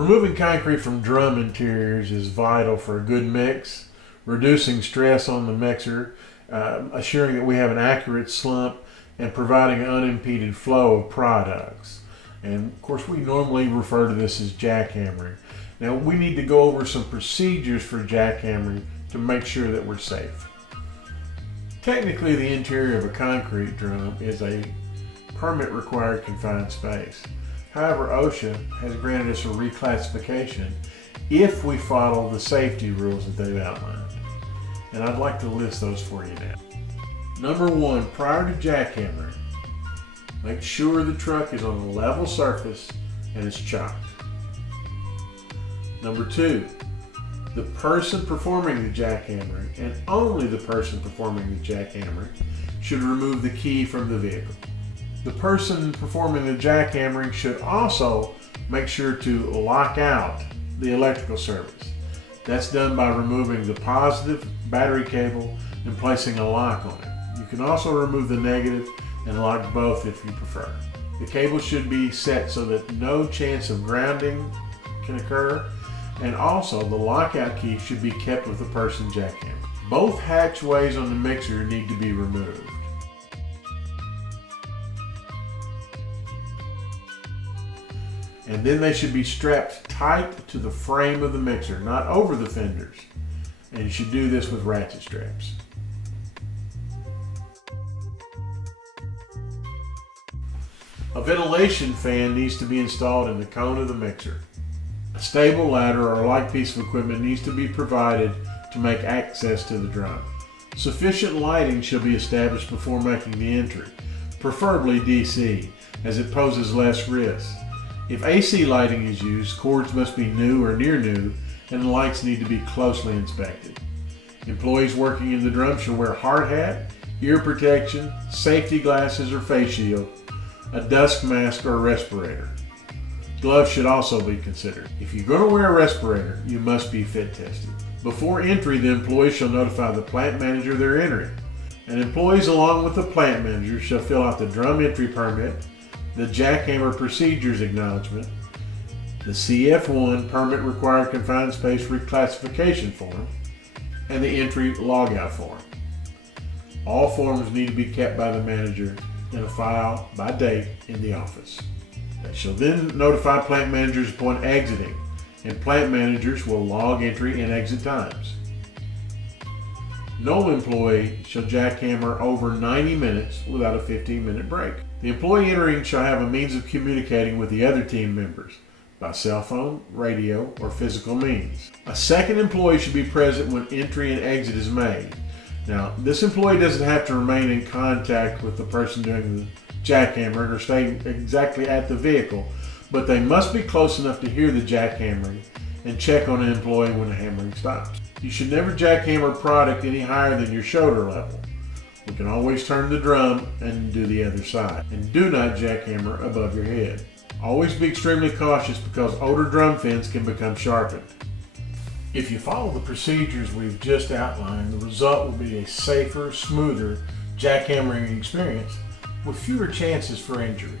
Removing concrete from drum interiors is vital for a good mix, reducing stress on the mixer, assuring that we have an accurate slump, and providing an unimpeded flow of products. And of course, we normally refer to this as jackhammering. Now, we need to go over some procedures for jackhammering to make sure that we're safe. Technically, the interior of a concrete drum is a permit-required confined space. However, OSHA has granted us a reclassification if we follow the safety rules that they've outlined. And I'd like to list those for you now. Number one, prior to jackhammering, make sure the truck is on a level surface and is chocked. Number two, the person performing the jackhammering, and only the person performing the jackhammering, should remove the key from the vehicle. The person performing the jackhammering should also make sure to lock out the electrical service. That's done by removing the positive battery cable and placing a lock on it. You can also remove the negative and lock both if you prefer. The cable should be set so that no chance of grounding can occur, and also the lockout key should be kept with the person jackhammering. Both hatchways on the mixer need to be removed. And then they should be strapped tight to the frame of the mixer, not over the fenders. And you should do this with ratchet straps. A ventilation fan needs to be installed in the cone of the mixer. A stable ladder or a light piece of equipment needs to be provided to make access to the drum. Sufficient lighting should be established before making the entry, preferably DC, as it poses less risk. If AC lighting is used, cords must be new or near new, and the lights need to be closely inspected. Employees working in the drum should wear a hard hat, ear protection, safety glasses or face shield, a dust mask or a respirator. Gloves should also be considered. If you're going to wear a respirator, you must be fit tested. Before entry, the employee shall notify the plant manager they're entering. And employees along with the plant manager shall fill out the drum entry permit, the jackhammer procedures acknowledgement, the CF1 permit required confined space reclassification form, and the entry logout form. All forms need to be kept by the manager in a file by date in the office. They shall then notify plant managers upon exiting, and plant managers will log entry and exit times. No employee shall jackhammer over 90 minutes without a 15-minute break. The employee entering shall have a means of communicating with the other team members by cell phone, radio, or physical means. A second employee should be present when entry and exit is made. Now, this employee doesn't have to remain in contact with the person doing the jackhammering or stay exactly at the vehicle, but they must be close enough to hear the jackhammering and check on an employee when the hammering stops. You should never jackhammer product any higher than your shoulder level. We can always turn the drum and do the other side. And do not jackhammer above your head. Always be extremely cautious because older drum fins can become sharpened. If you follow the procedures we've just outlined, the result will be a safer, smoother jackhammering experience with fewer chances for injury.